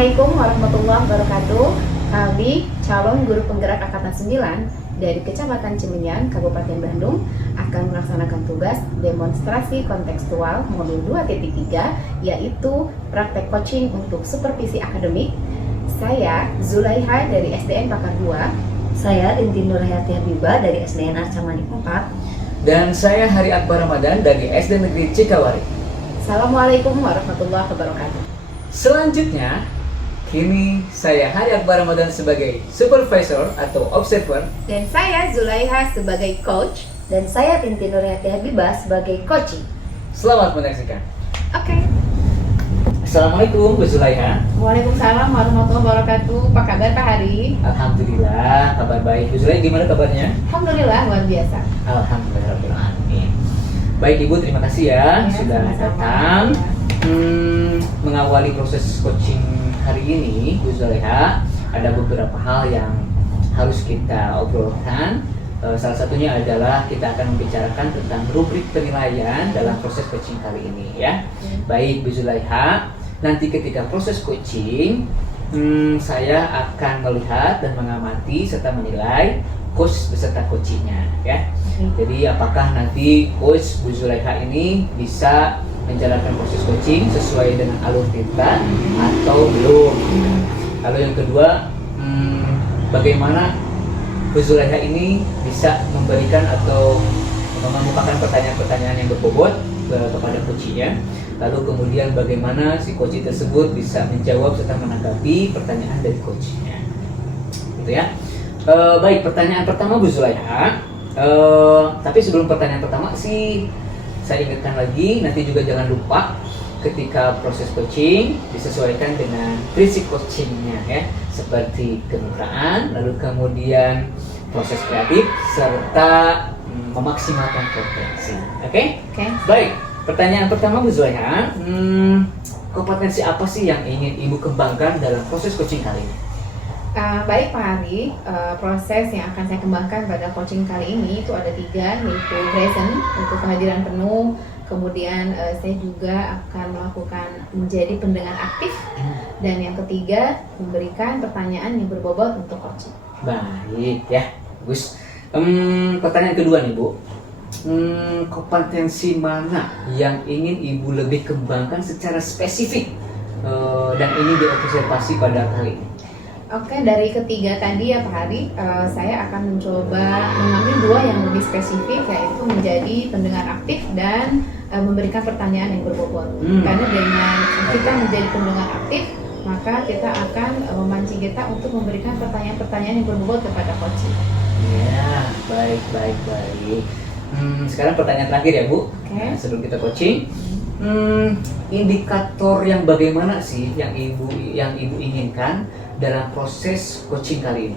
Assalamualaikum warahmatullahi wabarakatuh. Kami calon guru penggerak Angkatan 9 dari Kecamatan Cimenyan, Kabupaten Bandung akan melaksanakan tugas demonstrasi kontekstual modul 2.3 yaitu praktek coaching untuk supervisi akademik. Saya Zulaiha dari SDN Pakar 2. Saya Tintin Nurhayati Habibah dari SDN Arcamanik 4. Dan saya Hari Akbar Ramadan dari SD Negeri Cikawari. Assalamualaikum warahmatullahi wabarakatuh. Selanjutnya, kini saya Hari Akbar Ramadan sebagai supervisor atau observer. Dan saya Zulaiha sebagai coach. Dan saya Tintin Nurhayati Habibah sebagai coaching. Selamat menyaksikan. Oke. Assalamualaikum Bu Zulaiha. Waalaikumsalam warahmatullahi wabarakatuh. Apa kabar Pak Hari? Alhamdulillah, kabar baik. Bu Zulaiha gimana kabarnya? Alhamdulillah luar biasa. Alhamdulillahirrahmanirrahim. Baik Ibu, terima kasih ya sudah sama-sama. datang. Mengawali proses coaching hari ini, Bu Zulaiha, ada beberapa hal yang harus kita obrolkan. Salah satunya adalah kita akan membicarakan tentang rubrik penilaian dalam proses coaching kali ini ya. Baik Bu Zulaiha, nanti ketika proses coaching, saya akan melihat dan mengamati serta menilai coach beserta coachingnya ya. Jadi apakah nanti coach Bu Zulaiha ini bisa menjalankan proses coaching sesuai dengan alur kita atau belum. Lalu yang kedua, bagaimana Bu Zulaiha ini bisa memberikan atau mengemukakan pertanyaan-pertanyaan yang berbobot kepada coachnya. Lalu kemudian bagaimana si coach tersebut bisa menjawab serta menanggapi pertanyaan dari coachnya. Gitu ya. Baik, pertanyaan pertama Bu Zulaiha. Tapi sebelum pertanyaan pertama sih, saya ingatkan lagi, nanti juga jangan lupa ketika proses coaching disesuaikan dengan prinsip coachingnya ya, seperti kemitraan, lalu kemudian proses kreatif serta memaksimalkan potensi. Oke? Baik, pertanyaan pertama Bu Zulaiha, kompetensi apa sih yang ingin Ibu kembangkan dalam proses coaching kali ini? Baik Pak Hari, proses yang akan saya kembangkan pada coaching kali ini itu ada 3, yaitu present untuk kehadiran penuh. Kemudian saya juga akan melakukan menjadi pendengar aktif. Dan yang ketiga, memberikan pertanyaan yang berbobot untuk coaching. Baik ya, bagus. Pertanyaan kedua nih Bu, kompetensi mana yang ingin Ibu lebih kembangkan secara spesifik dan ingin diobservasi pada kali ini? Oke, dari ketiga tadi ya Pak Hari, saya akan mencoba mengambil 2 yang lebih spesifik, yaitu menjadi pendengar aktif dan memberikan pertanyaan yang berbobot. Karena dengan kita menjadi pendengar aktif, maka kita akan memancing kita untuk memberikan pertanyaan-pertanyaan yang berbobot kepada coach. Ya, baik. Sekarang pertanyaan terakhir ya Bu. Oke. Sebelum kita coaching, indikator yang bagaimana sih yang Ibu inginkan dalam proses coaching kali ini?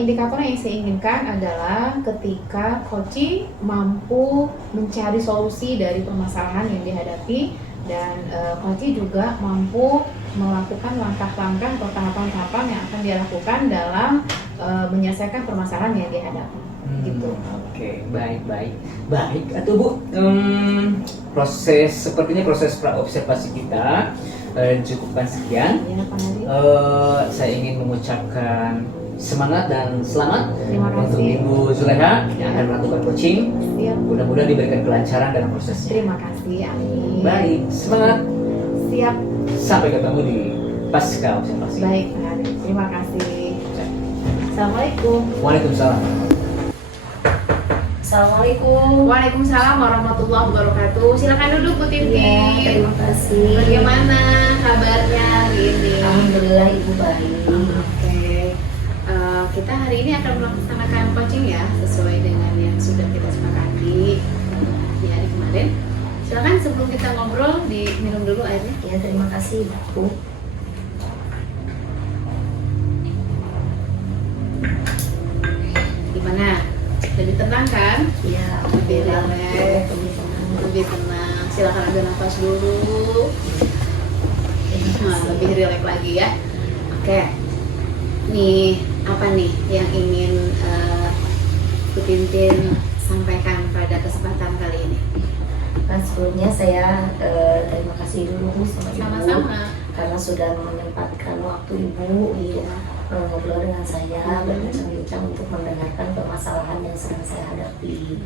Indikator yang saya inginkan adalah ketika coach mampu mencari solusi dari permasalahan yang dihadapi, dan coach juga mampu melakukan langkah-langkah atau tahapan-tahapan yang akan dia lakukan dalam menyelesaikan permasalahan yang dihadapi. Gitu. Oke, baik. Atau Bu, sepertinya proses pra-observasi kita cukupkan sekian. Ya, Pak Hari. Saya ingin mengucapkan semangat dan selamat untuk kasih. Ibu Zulaiha yang akan melakukan coaching. Siap. Mudah-mudahan diberikan kelancaran dalam prosesnya. Terima kasih, amin. Baik, semangat. Siap. Sampai ketemu di pasca observasi. Baik, Pak Hari. Terima kasih. Assalamualaikum. Waalaikumsalam. Assalamualaikum. Waalaikumsalam warahmatullahi wabarakatuh. Silakan duduk Bu Tintin. Ya, terima kasih. Bagaimana kabarnya hari ini? Alhamdulillah Ibu baik. Oke. Kita hari ini akan melaksanakan coaching ya, sesuai dengan yang sudah kita sepakati di hari kemarin. Silakan sebelum kita ngobrol, diminum dulu airnya. Ya, terima kasih Bu. Gimana? Lebih tenang kan? Ya, Lebih alhamdulillah. relax. Lebih tenang. Lebih tenang. Silakan ambil nafas dulu. Nah, lebih rileks lagi ya. Oke. Nih, apa nih yang ingin Bu Tintin sampaikan pada kesempatan kali ini? Sebelumnya saya terima kasih dulu sama Ibu Sama-sama. karena sudah menyempatkan waktu Ibu untuk ngobrol dengan saya, berbincang-bincang untuk mendengarkan permasalahan yang sedang saya hadapi.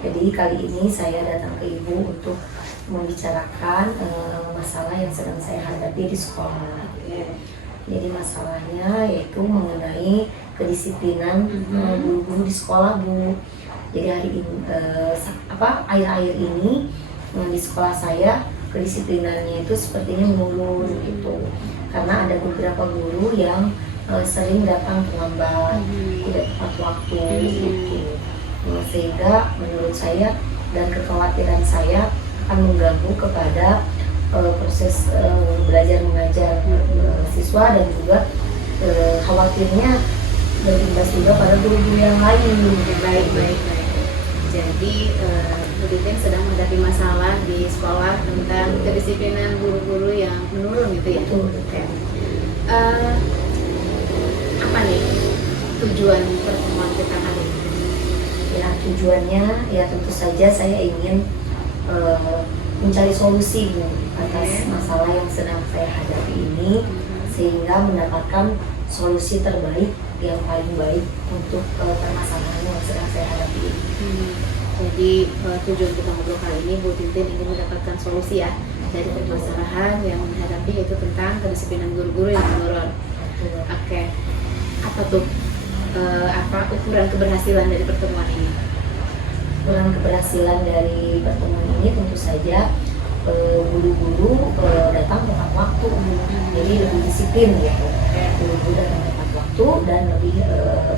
Jadi kali ini saya datang ke Ibu untuk membicarakan masalah yang sedang saya hadapi di sekolah. Jadi masalahnya yaitu mengenai kedisiplinan guru-guru di sekolah, Bu. Jadi hari ini akhir-akhir ini di sekolah saya kedisiplinannya itu sepertinya menurun gitu, karena ada beberapa guru yang sering datang terlambat, tidak tepat waktu gitu. Sehingga menurut saya dan kekhawatiran saya akan mengganggu kepada proses belajar mengajar siswa, dan juga khawatirnya berimbas juga pada guru-guru yang lain. Baik. Jadi Bu Titin sedang menghadapi masalah di sekolah tentang kedisiplinan guru-guru yang menurun gitu ya. Betul. Oke. Apa nih tujuan pertemuan kita kali ini? Ya, tujuannya ya tentu saja saya ingin mencari solusi, Bu, atas masalah yang sedang saya hadapi ini, sehingga mendapatkan solusi terbaik yang paling baik untuk permasalahan yang sedang saya hadapi ini. Jadi tujuan kita ngobrol kali ini, Bu Titin ingin mendapatkan solusi ya dari permasalahan yang menghadapi, yaitu tentang kedisiplinan guru-guru yang menurun. Oke. Apa tuh ukuran keberhasilan dari pertemuan ini? Ukuran keberhasilan dari pertemuan ini tentu saja guru-guru datang tepat waktu, jadi lebih disiplin gitu. Guru-guru datang tepat waktu dan lebih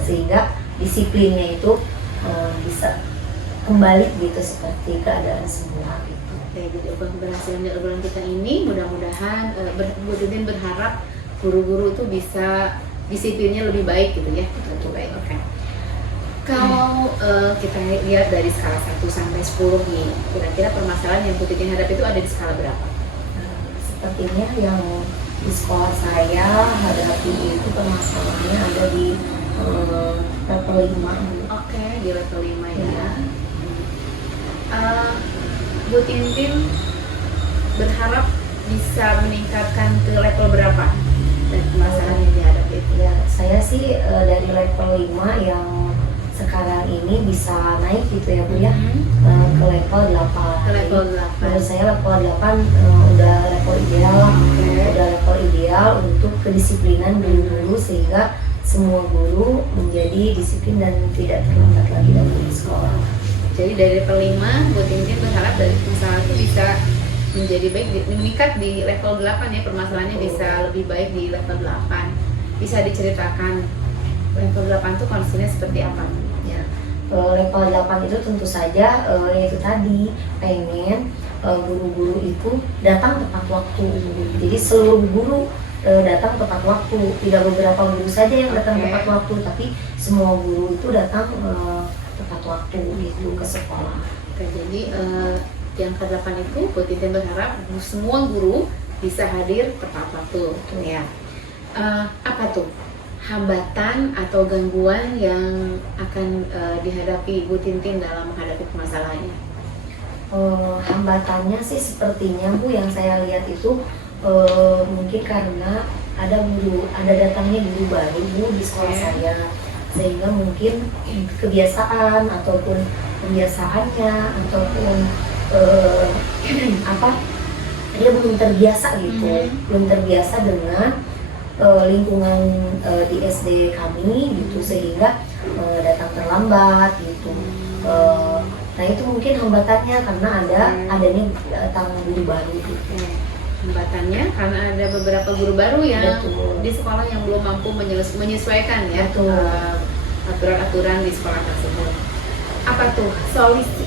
sehingga disiplinnya itu bisa kembali gitu seperti keadaan semula gitu. Oke, jadi ukuran keberhasilan dari obrolan kita ini mudah-mudahan Bu Titin berharap guru-guru itu bisa disiplinnya lebih baik gitu ya. Betul, baik. Oke. Kalau kita lihat dari skala 1 sampai 10 nih, kira-kira permasalahan yang Bu Titin hadapi itu ada di skala berapa? Sepertinya yang di sekolah saya hadapi itu permasalahannya ada di level 5. Oke, di level 5 ya. Bu Titin berharap bisa meningkatkan ke level berapa dan permasalahan yang dihadapi itu? Ya, saya sih dari level 5 yang sekarang ini bisa naik gitu ya, Bu ya, ke level 8. Ke level 8. Menurut saya level 8 udah level ideal lah. Udah level ideal untuk kedisiplinan guru-guru, sehingga semua guru menjadi disiplin dan tidak terlambat lagi dalam sekolah. Jadi dari level 5, Bu Titin berharap dari masalah itu bisa menjadi baik, meningkat di level 8 ya, permasalahannya bisa lebih baik di level 8. Bisa diceritakan level 8 itu kondisinya seperti apa? Ya, level 8 itu tentu saja yaitu tadi pengen guru-guru itu datang tepat waktu. Jadi seluruh guru datang tepat waktu, tidak beberapa guru saja yang datang tepat waktu, tapi semua guru itu datang tepat waktu itu ke sekolah. Oke, jadi yang ke-8 itu Bu Titin berharap semua guru bisa hadir tepat waktu ya. Apa tuh hambatan atau gangguan yang akan dihadapi Bu Titin dalam menghadapi permasalahannya? Hambatannya sih sepertinya, Bu, yang saya lihat itu mungkin karena ada datangnya guru baru, Bu, di sekolah saya, sehingga mungkin kebiasaan ataupun pembiasaannya ataupun dia belum terbiasa gitu, belum terbiasa dengan lingkungan di SD kami gitu, sehingga datang terlambat gitu. Nah itu mungkin hambatannya karena adanya datang guru baru gitu. Hambatannya karena ada beberapa guru baru yang Betul. di sekolah yang belum mampu menyesuaikan ya aturan-aturan di sekolah tersebut. Apa tuh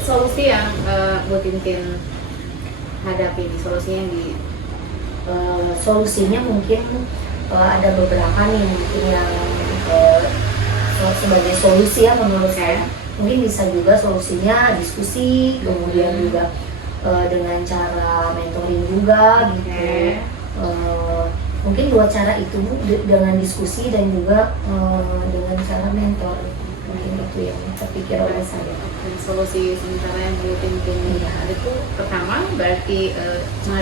solusi yang Bu Titin hadapi, solusinya solusinya mungkin ada beberapa nih mungkin yang sebagai solusi ya menurut saya. Mungkin bisa juga solusinya diskusi, kemudian juga dengan cara mentoring juga gitu. Mungkin dua cara itu, dengan diskusi dan juga dengan cara mentor, mungkin sesuatu yang terpikir oleh saya. Dan solusi sementara yang Bu Tintin ada itu pertama berarti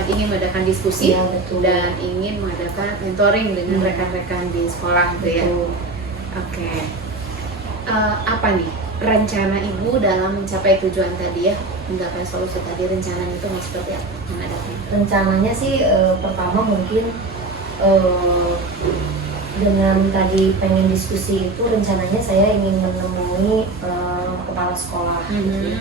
ingin mengadakan diskusi Iya, betul. dan ingin mengadakan mentoring dengan rekan-rekan di sekolah gitu ya. Betul. Oke. Apa nih rencana Ibu dalam mencapai tujuan tadi ya, menggapai solusi tadi, rencananya itu mau seperti apa menghadapi? Rencananya sih pertama mungkin dengan tadi pengen diskusi itu, rencananya saya ingin menemui kepala sekolah, Bagus.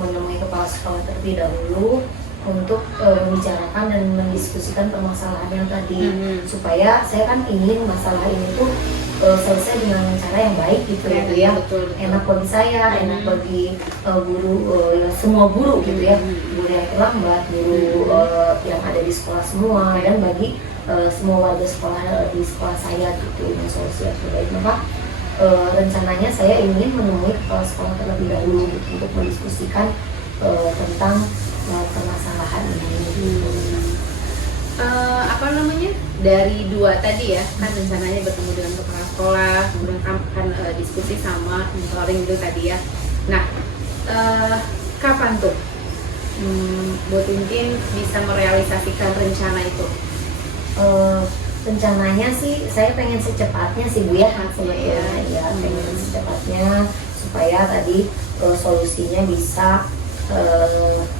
menemui kepala sekolah terlebih dahulu untuk membicarakan dan mendiskusikan permasalahan yang tadi, supaya saya kan ingin masalah ini tuh selesai dengan cara yang baik gitu ya, Betul. enak bagi saya, enak bagi guru, ya, semua guru gitu ya, guru yang terlambat, guru yang ada di sekolah semua, dan bagi semua warga sekolah di sekolah saya gitu, dengan solusi yang terbaik. Maka rencananya saya ingin menemui kepala sekolah terlebih dahulu gitu, untuk mendiskusikan tentang permasalahan ini. Apa namanya, dari dua tadi ya kan rencananya bertemu dengan kepala sekolah, kemudian akan diskusi sama mentoring itu tadi ya. Nah, kapan tuh Bu Tintin bisa merealisasikan rencana itu? Rencananya sih saya pengen secepatnya sih Bu ya, sebetulnya ya, pengen secepatnya supaya tadi solusinya bisa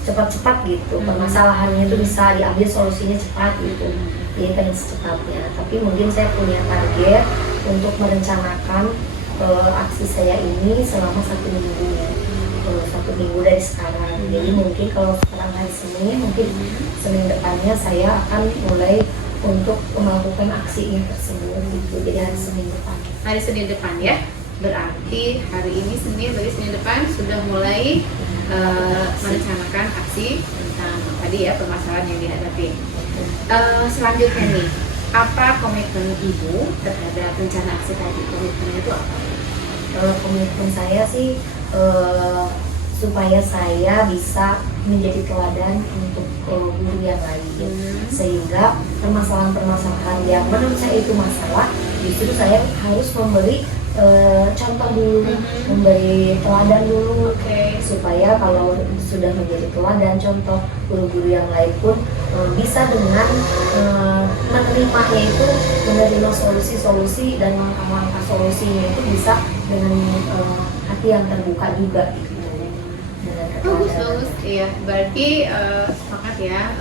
cepat-cepat gitu, permasalahannya itu bisa diambil solusinya cepat gitu. Jadi pengen secepatnya, tapi mungkin saya punya target untuk merencanakan aksi saya ini selama 1 minggu, 1 minggu dari sekarang. Jadi mungkin kalau sekarang hari Senin, mungkin Senin depannya saya akan mulai untuk melakukan aksi ini tersebut gitu. Jadi hari Senin depan. Hari Senin depan ya, berarti hari ini Senin, berarti Senin depan sudah mulai merencanakan aksi tentang tadi ya permasalahan yang dihadapi. Selanjutnya nih, apa komitmen Ibu terhadap rencana aksi tadi? Komitmennya itu apa? Komitmen saya sih supaya saya bisa menjadi teladan untuk guru yang lain, sehingga permasalahan-permasalahan yang menurut saya itu masalah, justru saya harus memberi contoh dulu, memberi teladan dulu, supaya kalau sudah menjadi teladan contoh, guru-guru yang lain pun bisa dengan menerimanya itu, menerima solusi-solusi dan langkah-langkah solusinya itu bisa dengan hati yang terbuka juga gitu. Bagus, iya. Berarti sepakat ya,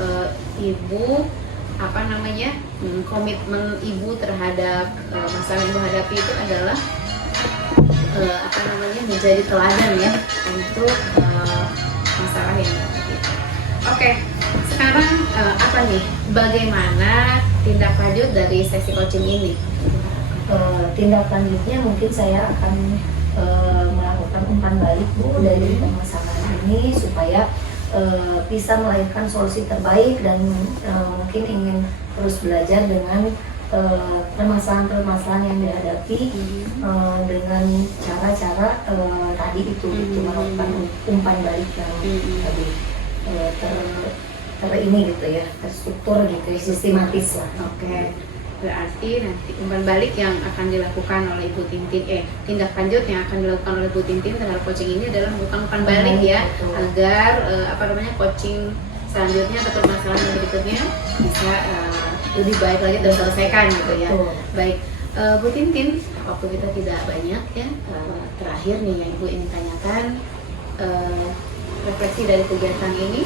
Ibu apa namanya, komitmen Ibu terhadap masalah yang Ibu hadapi itu adalah apa namanya, menjadi teladan ya untuk masalah yang dihadapi. Oke, sekarang apa nih, bagaimana tindak lanjut dari sesi coaching ini? Tindak lanjutnya mungkin saya akan melakukan umpan balik Bu dari permasalahan ini, supaya bisa melahirkan solusi terbaik, dan mungkin ingin terus belajar dengan permasalahan-permasalahan yang dihadapi dengan cara-cara tadi itu, melakukan umpan balik yang tadi ini gitu ya, terstruktur gitu ya, sistematis lah. Oke, berarti nanti umpan balik yang akan dilakukan oleh Ibu Tintin, tindak lanjut yang akan dilakukan oleh Ibu Tintin terhadap coaching ini adalah melakukan umpan balik ya, agar apa namanya, coaching selanjutnya atau permasalahan yang berikutnya bisa lebih baik lagi terselesaikan gitu ya. Baik, Bu Tintin, waktu kita tidak banyak ya, terakhir nih yang Ibu ingin tanyakan, refleksi dari kegiatan ini,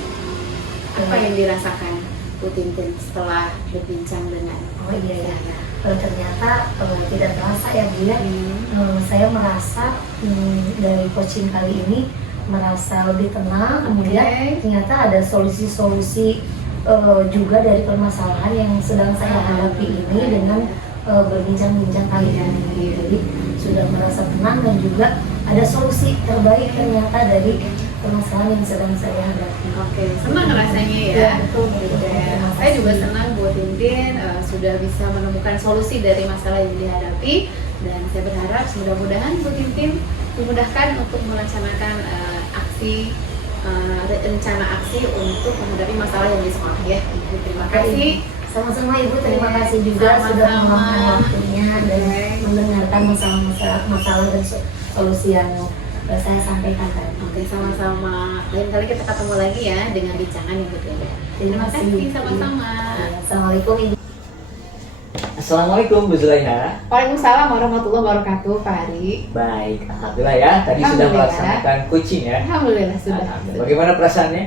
apa yang dirasakan Bu Tintin setelah berbincang dengan ternyata tidak terasa ya Bu ya. Saya merasa dari coaching kali ini merasa lebih tenang, kemudian ternyata ada solusi-solusi juga dari permasalahan yang sedang saya hadapi ini dengan berbincang-bincang kali ini. Jadi sudah merasa tenang, dan juga ada solusi terbaik ternyata dari permasalahan yang sedang saya hadapi. Oke, senang rasanya ya. Betul. Saya juga senang Bu Tintin sudah bisa menemukan solusi dari masalah yang dihadapi, dan saya berharap mudah-mudahan Bu Tintin dimudahkan untuk melaksanakan rencana aksi untuk menghadapi masalah yang di sekolah ya. Ibu, terima kasih. Sama-sama Ibu, terima kasih juga sudah meluangkan waktunya dan mendengarkan masalah dan solusi yang saya sampaikan tadi. Oke, sama-sama. Lain kali kita ketemu lagi ya dengan bincang yang berbeda. Terima kasih, sama-sama. Ya, Assalamualaikum Ibu. Assalamualaikum Bu Zulaiha. Waalaikumsalam warahmatullahi wabarakatuh, Pak Ari. Baik, alhamdulillah ya. Tadi sudah Alhamdulillah. melaksanakan coaching ya. Alhamdulillah sudah. Alhamdulillah. Bagaimana perasaannya?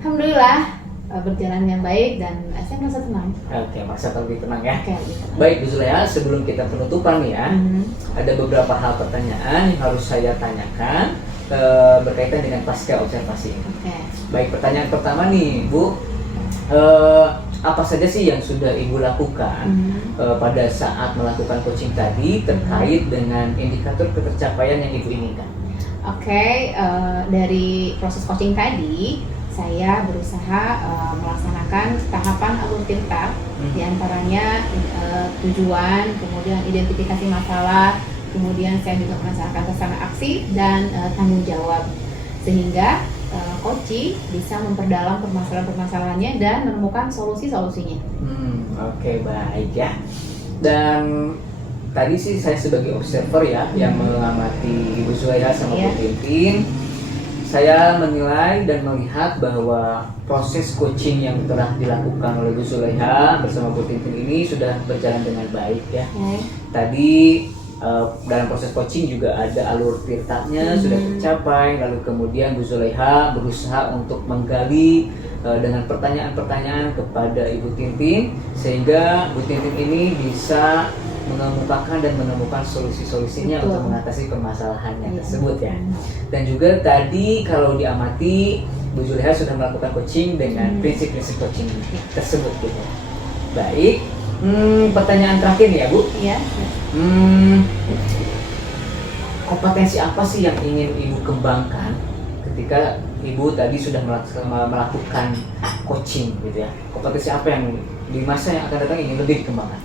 Alhamdulillah berjalan yang baik dan saya merasa tenang. Oke, masa lebih tenang ya. Oke, lebih tenang. Baik Bu Zulaiha, sebelum kita penutupan nih ya, Mhm. ada beberapa hal pertanyaan yang harus saya tanyakan berkaitan dengan pasca observasi ini. Oke. Baik, pertanyaan pertama nih Bu, apa saja sih yang sudah Ibu lakukan pada saat melakukan coaching tadi terkait dengan indikator ketercapaian yang Ibu inginkan? Oke, dari proses coaching tadi saya berusaha melaksanakan tahapan alur tirta, diantaranya tujuan, kemudian identifikasi masalah, kemudian saya juga melaksanakan rencana aksi dan tanggung jawab, sehingga coaching bisa memperdalam permasalahan-permasalahannya dan menemukan solusi-solusinya. Oke, baik ya. Dan tadi sih saya sebagai observer ya yang mengamati Ibu Zulaiha sama Iya. Bu Tintin, saya menilai dan melihat bahwa proses coaching yang telah dilakukan oleh Bu Zulaiha bersama Bu Tintin ini sudah berjalan dengan baik ya. Oke. Tadi dalam proses coaching juga ada alur tirtanya sudah tercapai, lalu kemudian Bu Zulaiha berusaha untuk menggali dengan pertanyaan-pertanyaan kepada Ibu Tintin sehingga Bu Tintin ini bisa mengemukakan dan menemukan solusi-solusinya Betul. untuk mengatasi permasalahannya Iya. tersebut ya. Dan juga tadi kalau diamati Bu Zulaiha sudah melakukan coaching dengan prinsip-prinsip coaching tersebut gitu. Baik, pertanyaan terakhir nih ya Bu. Iya. Kompetensi apa sih yang ingin Ibu kembangkan ketika Ibu tadi sudah melakukan coaching gitu ya? Kompetensi apa yang di masa yang akan datang ingin lebih dikembangkan?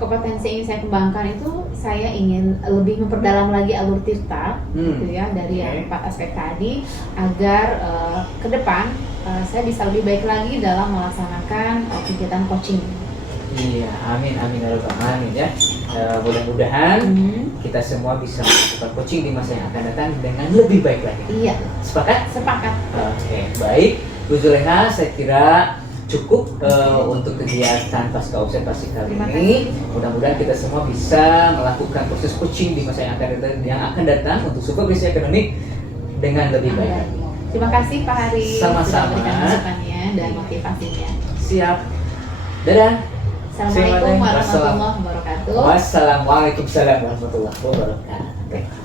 Kompetensi yang ingin saya kembangkan itu saya ingin lebih memperdalam lagi alur tirta gitu ya dari yang 4 aspek tadi agar ke depan saya bisa lebih baik lagi dalam melaksanakan kegiatan coaching. Iya, amin amin ya rabbal alamin ya. Mudah-mudahan kita semua bisa melakukan coaching di masa yang akan datang dengan lebih baik lagi. Iya, Sepakat? sepakat. Oke, baik. Bu Zulaiha, saya kira cukup untuk kegiatan pasca observasi kali Terima ini. Mudah-mudahan kita semua bisa melakukan proses coaching di masa yang akan datang untuk supervisi akademik dengan lebih baik. Terima kasih Pak Hari Sama-sama. sudah memberikan masukannya dan motivasinya. Siap. Dadah. Assalamualaikum warahmatullahi wabarakatuh. Wassalamualaikum warahmatullahi wabarakatuh.